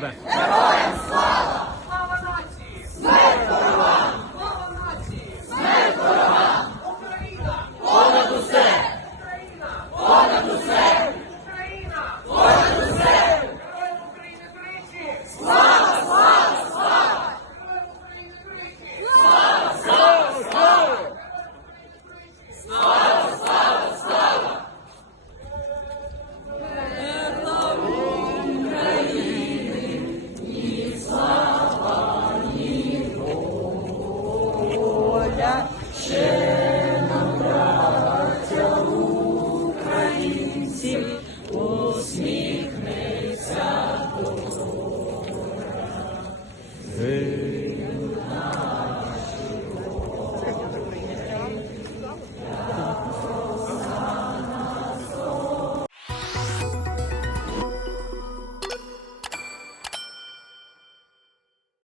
Vâng. Cheers.